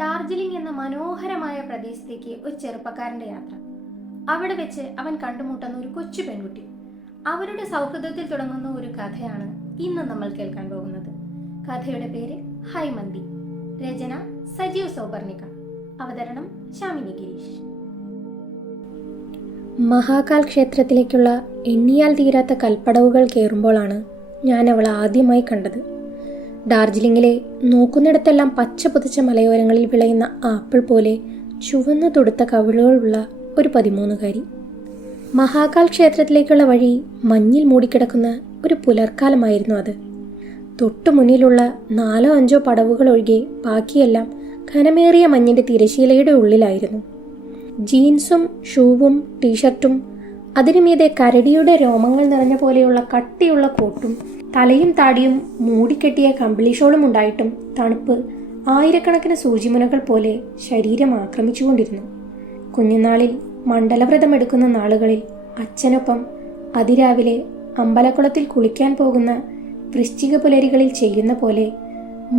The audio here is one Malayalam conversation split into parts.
ഡാർജിലിംഗ് എന്ന മനോഹരമായ പ്രദേശത്തേക്ക് ഒരു ചെറുപ്പക്കാരന്റെ യാത്ര. അവിടെ വെച്ച് അവൻ കണ്ടുമുട്ടുന്ന ഒരു കൊച്ചു പെൺകുട്ടി. അവരുടെ സൗഹൃദത്തിൽ തുടങ്ങുന്ന ഒരു കഥയാണ് ഇന്ന് നമ്മൾ കേൾക്കാൻ പോകുന്നത്. കഥയുടെ പേര് ഹൈമന്തി. രചന സജീവ് സൗപർണിക. അവതരണം ശാമിനി ഗിരീഷ്. മഹാകാൽ ക്ഷേത്രത്തിലേക്കുള്ള എണ്ണിയാൽ തീരാത്ത കൽപ്പടവുകൾ കയറുമ്പോഴാണ് ഞാൻ അവളെ ആദ്യമായി കണ്ടത്. ഡാർജിലിംഗിലെ നോക്കുന്നിടത്തെല്ലാം പച്ച പുതച്ച മലയോരങ്ങളിൽ വിളയുന്ന ആപ്പിൾ പോലെ ചുവന്നു തൊടുത്ത കവിളുകളുള്ള ഒരു 13കാരി. മഹാകാൽ ക്ഷേത്രത്തിലേക്കുള്ള വഴി മഞ്ഞിൽ മൂടിക്കിടക്കുന്ന ഒരു പുലർക്കാലമായിരുന്നു അത്. തൊട്ടു മുന്നിലുള്ള 4-5 പടവുകൾ ഒഴികെ ബാക്കിയെല്ലാം ഘനമേറിയ മഞ്ഞിൻ്റെ തിരശീലയുടെ ഉള്ളിലായിരുന്നു. ജീൻസും ഷൂവും ടീഷർട്ടും അതിനുമീതെ കരടിയുടെ രോമങ്ങൾ നിറഞ്ഞ പോലെയുള്ള കട്ടിയുള്ള കോട്ടും തലയും താടിയും മൂടിക്കെട്ടിയ കമ്പിളിഷോളും ഉണ്ടായിട്ടും തണുപ്പ് ആയിരക്കണക്കിന് സൂചിമുനകൾ പോലെ ശരീരം ആക്രമിച്ചുകൊണ്ടിരുന്നു. കുഞ്ഞുനാളിൽ മണ്ഡലവ്രതമെടുക്കുന്ന നാളുകളിൽ അച്ഛനൊപ്പം അതിരാവിലെ അമ്പലക്കുളത്തിൽ കുളിക്കാൻ പോകുന്ന വൃശ്ചിക പുലരികളിൽ ചെയ്യുന്ന പോലെ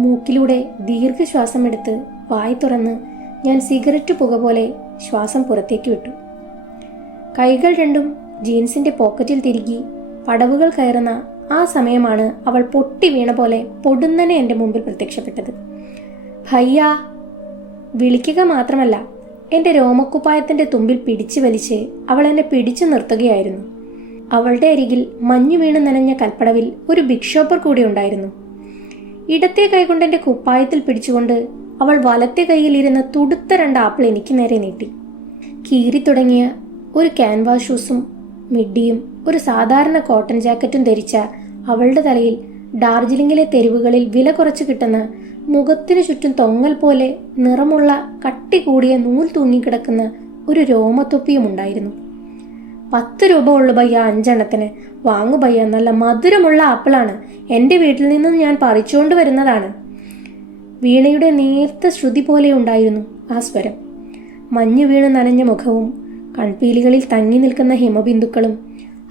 മൂക്കിലൂടെ ദീർഘശ്വാസമെടുത്ത് വായി തുറന്ന് ഞാൻ സിഗരറ്റ് പുക പോലെ ശ്വാസം പുറത്തേക്ക് വിട്ടു. കൈകൾ രണ്ടും ജീൻസിന്റെ പോക്കറ്റിൽ തിരുകി പടവുകൾ കയറുന്ന ആ സമയമാണ് അവൾ പൊട്ടി വീണ പോലെ പൊടുന്നനെ എൻ്റെ മുമ്പിൽ പ്രത്യക്ഷപ്പെട്ടത്. ഭയ്യ വിളിക്കുക മാത്രമല്ല, എൻ്റെ രോമക്കുപ്പായത്തിൻ്റെ തുമ്പിൽ പിടിച്ചു വലിച്ച് അവൾ എന്നെ പിടിച്ചു നിർത്തുകയായിരുന്നു. അവളുടെ അരികിൽ മഞ്ഞു വീണ് നനഞ്ഞ കൽപ്പടവിൽ ഒരു ബിഗ് ഷോപ്പർ കൂടി ഉണ്ടായിരുന്നു. ഇടത്തെ കൈകൊണ്ട് എൻ്റെ കുപ്പായത്തിൽ പിടിച്ചുകൊണ്ട് അവൾ വലത്തെ കൈയിലിരുന്ന തുടുത്ത 2 ആപ്പിൾ എനിക്ക് നേരെ നീട്ടി. കീറി തുടങ്ങിയ ഒരു ക്യാൻവാസ് ഷൂസും മിഡിയും ഒരു സാധാരണ കോട്ടൺ ജാക്കറ്റും ധരിച്ച അവളുടെ തലയിൽ ഡാർജിലിംഗിലെ തെരുവുകളിൽ വില കുറച്ച് കിട്ടുന്ന മുഖത്തിനു ചുറ്റും തൊങ്ങൽ പോലെ നിറമുള്ള കട്ടി കൂടിയ നൂൽ തൂങ്ങിക്കിടക്കുന്ന ഒരു രോമത്തൊപ്പിയും ഉണ്ടായിരുന്നു. 10 രൂപ ഉള്ളു ഭയ്യ 5 എണ്ണത്തിന്. വാങ്ങു ഭയ്യ, നല്ല മധുരമുള്ള ആപ്പിളാണ്. എൻ്റെ വീട്ടിൽ നിന്നും ഞാൻ പറിച്ചുകൊണ്ട് വരുന്നതാണ്. വീണയുടെ നേർത്ത ശ്രുതി പോലെ ഉണ്ടായിരുന്നു ആ സ്വരം. മഞ്ഞു വീണ് നനഞ്ഞ മുഖവും കൺപീലികളിൽ തങ്ങി നിൽക്കുന്ന ഹിമബിന്ദുക്കളും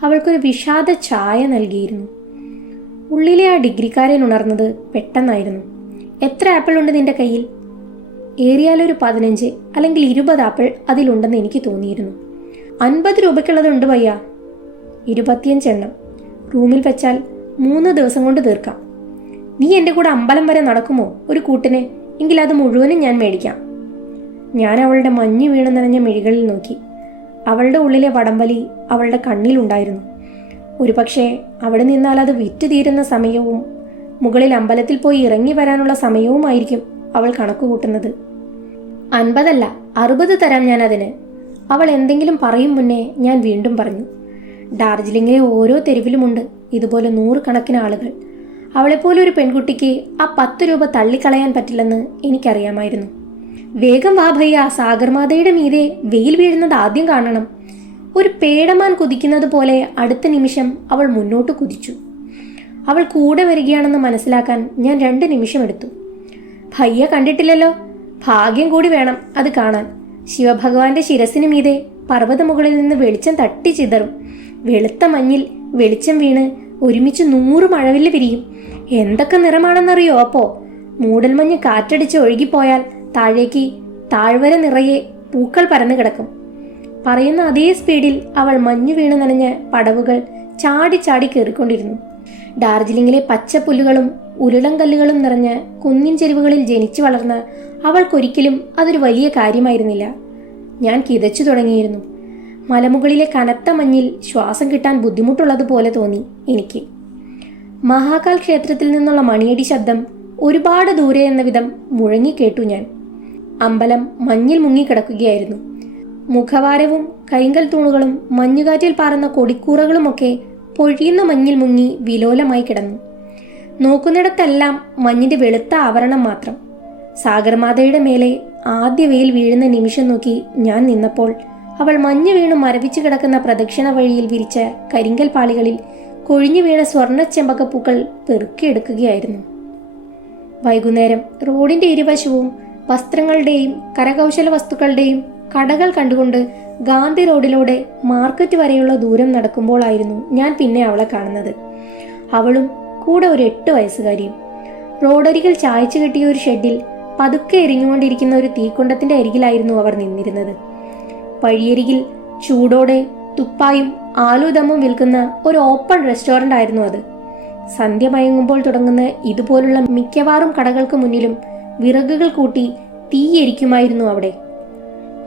അവൾക്കൊരു വിഷാദ ഛായ നൽകിയിരുന്നു. ഉള്ളിലെ ആ ഡിഗ്രിക്കാരൻ ഉണർന്നത് പെട്ടെന്നായിരുന്നു. എത്ര ആപ്പിൾ ഉണ്ട് നിന്റെ കയ്യിൽ? ഏറിയാലൊരു 15 അല്ലെങ്കിൽ 20 ആപ്പിൾ അതിലുണ്ടെന്ന് എനിക്ക് തോന്നിയിരുന്നു. 50 രൂപയ്ക്കുള്ളതുണ്ട് ഭയ്യ. 25 എണ്ണം. റൂമിൽ വെച്ചാൽ 3 ദിവസം കൊണ്ട് തീർക്കാം. നീ എൻ്റെ കൂടെ അമ്പലം വരെ നടക്കുമോ ഒരു കൂട്ടിന്? എങ്കിൽ അത് മുഴുവനും ഞാൻ മേടിക്കാം. ഞാൻ അവളുടെ മഞ്ഞു വീണു നനഞ്ഞ മിഴികളിൽ നോക്കി. അവളുടെ ഉള്ളിലെ വടംവലി അവളുടെ കണ്ണിലുണ്ടായിരുന്നു. ഒരുപക്ഷെ അവിടെ നിന്നാൽ അത് വിറ്റ് തീരുന്ന സമയവും മുകളിൽ അമ്പലത്തിൽ പോയി ഇറങ്ങി വരാനുള്ള സമയവുമായിരിക്കും അവൾ കണക്ക് കൂട്ടുന്നത്. 50 അല്ല 60 തരാം ഞാൻ അതിന്. അവൾ എന്തെങ്കിലും പറയും മുന്നേ ഞാൻ വീണ്ടും പറഞ്ഞു. ഡാർജിലിംഗിലെ ഓരോ തെരുവിലുമുണ്ട് ഇതുപോലെ 100 കണക്കിന് ആളുകൾ. അവളെപ്പോലെ ഒരു പെൺകുട്ടിക്ക് ആ 10 രൂപ തള്ളിക്കളയാൻ പറ്റില്ലെന്ന് എനിക്കറിയാമായിരുന്നു. വേഗം വാ ഭയ്യ, സാഗർമാതയുടെ മീതെ വെയിൽ വീഴുന്നത് ആദ്യം കാണണം. ഒരു പേടമാൻ കുതിക്കുന്നത് പോലെ അടുത്ത നിമിഷം അവൾ മുന്നോട്ട് കുതിച്ചു. അവൾ കൂടെ വരികയാണെന്ന് മനസ്സിലാക്കാൻ ഞാൻ 2 നിമിഷം എടുത്തു. ഭയ്യ കണ്ടിട്ടില്ലല്ലോ? ഭാഗ്യം കൂടി വേണം അത് കാണാൻ. ശിവഭഗവാന്റെ ശിരസിന് മീതെ പർവ്വതമുകളിൽ നിന്ന് വെളിച്ചം തട്ടി ചിതറും. വെളുത്ത മഞ്ഞിൽ വെളിച്ചം വീണ് ഒരുമിച്ച് 100 മഴവില്ല് വിരിയും. എന്തൊക്കെ നിറമാണെന്നറിയോ? അപ്പോ മൂടൽമഞ്ഞ് കാറ്റടിച്ച് ഒഴുകിപ്പോയാൽ താഴേക്ക് താഴ്വര നിറയെ പൂക്കൾ പരന്നു കിടക്കും. പറയുന്ന അതേ സ്പീഡിൽ അവൾ മഞ്ഞു വീണ് നനഞ്ഞ പടവുകൾ ചാടി ചാടി കയറിക്കൊണ്ടിരുന്നു. ഡാർജിലിംഗിലെ പച്ചപ്പുല്ലുകളും ഉരുളങ്കല്ലുകളും നിറഞ്ഞ കുന്നിൻ ചെരുവുകളിൽ ജനിച്ചു വളർന്ന അവൾക്കൊരിക്കലും അതൊരു വലിയ കാര്യമായിരുന്നില്ല. ഞാൻ കിതച്ചു തുടങ്ങിയിരുന്നു. മലമുകളിലെ കനത്ത മഞ്ഞിൽ ശ്വാസം കിട്ടാൻ ബുദ്ധിമുട്ടുള്ളതുപോലെ തോന്നി എനിക്ക്. മഹാകാൽ ക്ഷേത്രത്തിൽ നിന്നുള്ള മണിയടി ശബ്ദം ഒരുപാട് ദൂരെ എന്ന വിധം മുഴങ്ങിക്കേട്ടു ഞാൻ. അമ്പലം മഞ്ഞിൽ മുങ്ങിക്കിടക്കുകയായിരുന്നു. മുഖവാരവും കരിങ്കൽ തൂണുകളും മഞ്ഞുകാറ്റിൽ പാറുന്ന കൊടിക്കൂറകളുമൊക്കെ പൊഴിയുന്ന മഞ്ഞിൽ മുങ്ങി വിലോലമായി കിടന്നു. നോക്കുന്നിടത്തെല്ലാം മഞ്ഞിന്റെ വെളുത്ത ആവരണം മാത്രം. സാഗർമാതയുടെ മേലെ ആദ്യ വെയിൽ വീഴുന്ന നിമിഷം നോക്കി ഞാൻ നിന്നപ്പോൾ അവൾ മഞ്ഞു വീണു മരവിച്ചു കിടക്കുന്ന പ്രദക്ഷിണ വഴിയിൽ വിരിച്ച കരിങ്കൽ പാളികളിൽ കൊഴിഞ്ഞു വീണ സ്വർണ്ണ ചെമ്പകപ്പൂക്കൾ പെറുക്കിയെടുക്കുകയായിരുന്നു. വൈകുന്നേരം റോഡിന്റെ ഇരുവശവും വസ്ത്രങ്ങളുടെയും കരകൗശല വസ്തുക്കളുടെയും കടകൾ കണ്ടുകൊണ്ട് ഗാന്ധി റോഡിലൂടെ മാർക്കറ്റ് വരെയുള്ള ദൂരം നടക്കുമ്പോഴായിരുന്നു ഞാൻ പിന്നെ അവളെ കാണുന്നത്. അവളും കൂടെ ഒരു 8 വയസ്സുകാരിയും. റോഡരികിൽ ചായച്ചു കെട്ടിയ ഒരു ഷെഡിൽ പതുക്കെ എരിഞ്ഞുകൊണ്ടിരിക്കുന്ന ഒരു തീക്കുണ്ടത്തിന്റെ അരികിലായിരുന്നു അവർ നിന്നിരുന്നത്. വഴിയരികിൽ ചൂടോടെ തുപ്പായും ആലുദമ്മും വിൽക്കുന്ന ഒരു ഓപ്പൺ റെസ്റ്റോറന്റ് ആയിരുന്നു അത്. സന്ധ്യ മയങ്ങുമ്പോൾ തുടങ്ങുന്ന ഇതുപോലുള്ള മിക്കവാറും കടകൾക്ക് മുന്നിലും വിറകുകൾ കൂട്ടി തീയെരിക്കുമായിരുന്നു അവിടെ.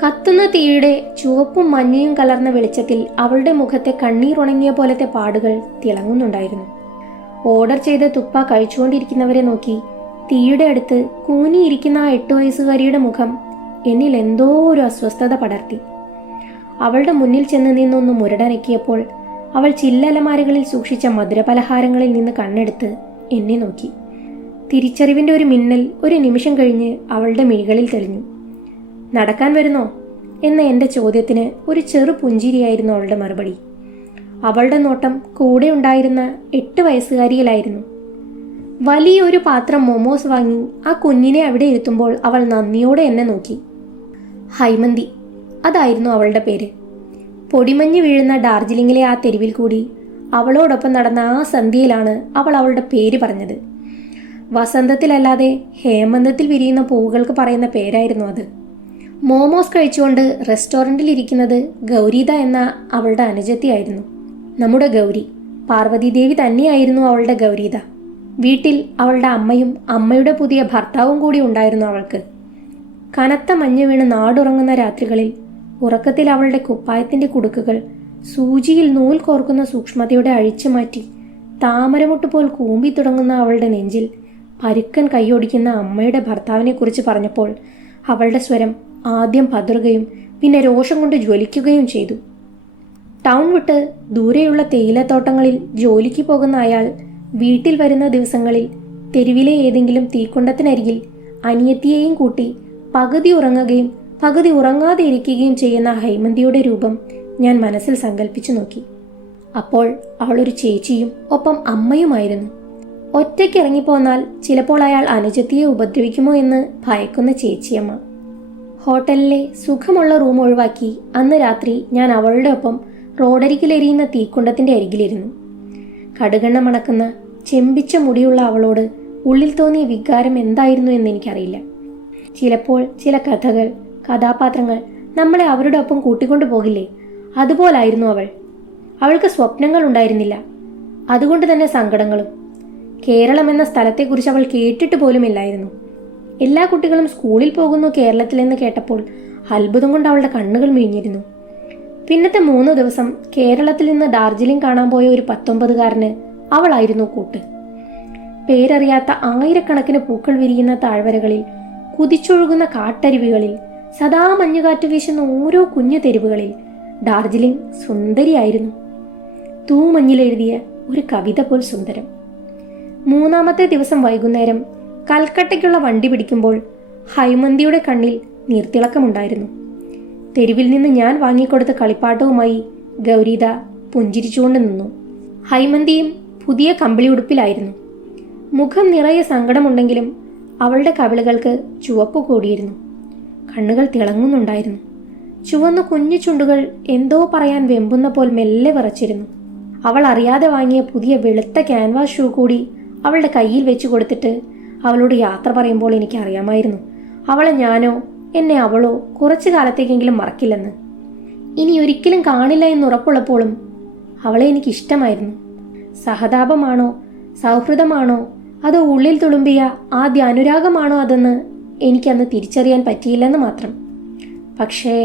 കത്തുന്ന തീയുടെ ചുവപ്പും മഞ്ഞയും കലർന്ന വെളിച്ചത്തിൽ അവളുടെ മുഖത്തെ കണ്ണീറുണങ്ങിയ പോലത്തെ പാടുകൾ തിളങ്ങുന്നുണ്ടായിരുന്നു. ഓർഡർ ചെയ്ത തുപ്പ കഴിച്ചുകൊണ്ടിരിക്കുന്നവരെ നോക്കി തീയുടെ അടുത്ത് കൂനിയിരിക്കുന്ന ആ 8 വയസ്സുകാരിയുടെ മുഖം എന്നിൽ എന്തോ ഒരു അസ്വസ്ഥത പടർത്തി. അവളുടെ മുന്നിൽ ചെന്ന് നിന്നൊന്ന് മുരടനക്കിയപ്പോൾ അവൾ ചില്ലലമാരകളിൽ സൂക്ഷിച്ച മധുരപലഹാരങ്ങളിൽ നിന്ന് കണ്ണെടുത്ത് എന്നെ നോക്കി. തിരിച്ചറിവിന്റെ ഒരു മിന്നൽ ഒരു നിമിഷം കഴിഞ്ഞ് അവളുടെ മിഴികളിൽ തെളിഞ്ഞു. നടക്കാൻ വരുന്നോ എന്ന എൻ്റെ ചോദ്യത്തിന് ഒരു ചെറു പുഞ്ചിരിയായിരുന്നു അവളുടെ മറുപടി. അവളുടെ നോട്ടം കൂടെ ഉണ്ടായിരുന്ന 8 വയസ്സുകാരിയിലായിരുന്നു. വലിയൊരു പാത്രം മോമോസ് വാങ്ങി ആ കുഞ്ഞിനെ അവിടെ ഇരുത്തുമ്പോൾ അവൾ നന്ദിയോടെ എന്നെ നോക്കി. ഹൈമന്തി, അതായിരുന്നു അവളുടെ പേര്. പൊടിമഞ്ഞ് വീഴുന്ന ഡാർജിലിംഗിലെ ആ തെരുവിൽ കൂടി അവളോടൊപ്പം നടന്ന ആ സന്ധ്യയിലാണ് അവൾ അവളുടെ പേര് പറഞ്ഞത്. വസന്തത്തിലല്ലാതെ ഹേമന്തത്തിൽ വിരിയുന്ന പൂവുകൾക്ക് പറയുന്ന പേരായിരുന്നു അത്. മോമോസ് കഴിച്ചുകൊണ്ട് റെസ്റ്റോറൻറ്റിൽ ഇരിക്കുന്നത് ഗൗരീത എന്ന അവളുടെ അനുജത്തിയായിരുന്നു. നമ്മുടെ ഗൗരി, പാർവതീദേവി തന്നെയായിരുന്നു അവളുടെ ഗൗരീത. വീട്ടിൽ അവളുടെ അമ്മയും അമ്മയുടെ പുതിയ ഭർത്താവും കൂടി ഉണ്ടായിരുന്നു അവൾക്ക്. കനത്ത മഞ്ഞ് വീണ് നാടുറങ്ങുന്ന രാത്രികളിൽ ഉറക്കത്തിൽ അവളുടെ കുപ്പായത്തിന്റെ കുടുക്കുകൾ സൂചിയിൽ നൂൽ കോർക്കുന്ന സൂക്ഷ്മതയോടെ അഴിച്ചു മാറ്റി താമരമുട്ട് പോൽ കൂമ്പി തുടങ്ങുന്ന അവളുടെ നെഞ്ചിൽ പരുക്കൻ കൈയൊടിക്കുന്ന അമ്മയുടെ ഭർത്താവിനെ കുറിച്ച് പറഞ്ഞപ്പോൾ അവളുടെ സ്വരം ആദ്യം പതറുകയും പിന്നെ രോഷം കൊണ്ട് ജ്വലിക്കുകയും ചെയ്തു. ടൗൺ വിട്ട് ദൂരെയുള്ള തേയിലത്തോട്ടങ്ങളിൽ ജോലിക്ക് പോകുന്ന അയാൾ വീട്ടിൽ വരുന്ന ദിവസങ്ങളിൽ തെരുവിലെ ഏതെങ്കിലും തീക്കുണ്ടത്തിനരികിൽ അനിയത്തിയെയും കൂട്ടി പകുതി ഉറങ്ങുകയും പകുതി ഉറങ്ങാതെ ഇരിക്കുകയും ചെയ്യുന്ന ഹൈമന്തിയുടെ രൂപം ഞാൻ മനസ്സിൽ സങ്കല്പിച്ചു നോക്കി. അപ്പോൾ അവളൊരു ചേച്ചിയും ഒപ്പം അമ്മയുമായിരുന്നു. ഒറ്റയ്ക്ക് ഇറങ്ങിപ്പോന്നാൽ ചിലപ്പോൾ അയാൾ അനുജത്തിയെ ഉപദ്രവിക്കുമോ എന്ന് ഭയക്കുന്ന ചേച്ചിയമ്മ. ഹോട്ടലിലെ സുഖമുള്ള റൂം ഒഴിവാക്കി അന്ന് രാത്രി ഞാൻ അവളുടെ ഒപ്പം റോഡരികിലെരിയുന്ന തീക്കുണ്ടത്തിന്റെ അരികിലിരുന്നു. കടുകെണ്ണ മണക്കുന്ന ചെമ്പിച്ച മുടിയുള്ള അവളോട് ഉള്ളിൽ തോന്നിയ വികാരം എന്തായിരുന്നു എന്ന് എനിക്കറിയില്ല. ചിലപ്പോൾ ചില കഥകൾ, കഥാപാത്രങ്ങൾ നമ്മളെ അവരുടെ ഒപ്പം കൂട്ടിക്കൊണ്ടു പോകില്ലേ, അതുപോലായിരുന്നു അവൾ. അവൾക്ക് സ്വപ്നങ്ങൾ ഉണ്ടായിരുന്നില്ല, അതുകൊണ്ട് തന്നെ സങ്കടങ്ങളും. കേരളം എന്ന സ്ഥലത്തെക്കുറിച്ച് അവൾ കേട്ടിട്ട് പോലുമില്ലായിരുന്നു. എല്ലാ കുട്ടികളും സ്കൂളിൽ പോകുന്നു കേരളത്തിലെന്ന് കേട്ടപ്പോൾ അത്ഭുതം കൊണ്ട് അവളുടെ കണ്ണുകൾ മിഴിഞ്ഞിരുന്നു. പിന്നത്തെ 3 ദിവസം കേരളത്തിൽ നിന്ന് ഡാർജിലിംഗ് കാണാൻ പോയ ഒരു 19കാരന് അവളായിരുന്നു കൂട്ട്. പേരറിയാത്ത ആയിരക്കണക്കിന് പൂക്കൾ വിരിയുന്ന താഴ്വരകളിൽ, കുതിച്ചൊഴുകുന്ന കാട്ടരുവികളിൽ, സദാ മഞ്ഞുകാറ്റ് വീശുന്ന ഓരോ കുഞ്ഞു തെരുവുകളിൽ ഡാർജിലിംഗ് സുന്ദരിയായിരുന്നു. തൂമഞ്ഞിലെഴുതിയ ഒരു കവിത പോൽ സുന്ദരം. 3ാമത്തെ ദിവസം വൈകുന്നേരം കൽക്കട്ടയ്ക്കുള്ള വണ്ടി പിടിക്കുമ്പോൾ ഹൈമന്തിയുടെ കണ്ണിൽ നീർത്തിളക്കമുണ്ടായിരുന്നു. തെരുവിൽ നിന്ന് ഞാൻ വാങ്ങിക്കൊടുത്ത കളിപ്പാട്ടവുമായി ഗൗരീത പുഞ്ചിരിച്ചുകൊണ്ട് നിന്നു. ഹൈമന്തിയും പുതിയ കമ്പിളി ഉടുപ്പിലായിരുന്നു. മുഖം നിറയെ സങ്കടമുണ്ടെങ്കിലും അവളുടെ കവിളുകൾക്ക് ചുവപ്പ് കൂടിയിരുന്നു. കണ്ണുകൾ തിളങ്ങുന്നുണ്ടായിരുന്നു. ചുവന്ന കുഞ്ഞു ചുണ്ടുകൾ എന്തോ പറയാൻ വെമ്പുന്ന പോൽ മെല്ലെ വിറച്ചിരുന്നു. അവൾ അറിയാതെ വാങ്ങിയ പുതിയ വെളുത്ത ക്യാൻവാസ് ഷൂ കൂടി അവളുടെ കയ്യിൽ വെച്ച് കൊടുത്തിട്ട് അവളോട് യാത്ര പറയുമ്പോൾ എനിക്കറിയാമായിരുന്നു അവളെ ഞാനോ എന്നെ അവളോ കുറച്ചു കാലത്തേക്കെങ്കിലും മറക്കില്ലെന്ന്. ഇനി ഒരിക്കലും കാണില്ല എന്നുറപ്പുള്ളപ്പോഴും അവളെ എനിക്കിഷ്ടമായിരുന്നു. സഹതാപമാണോ, സൗഹൃദമാണോ, അതോ ഉള്ളിൽ തുളുമ്പിയ ആദ്യ അനുരാഗമാണോ അതെന്ന് എനിക്കന്ന് തിരിച്ചറിയാൻ പറ്റിയില്ലെന്ന് മാത്രം. പക്ഷേ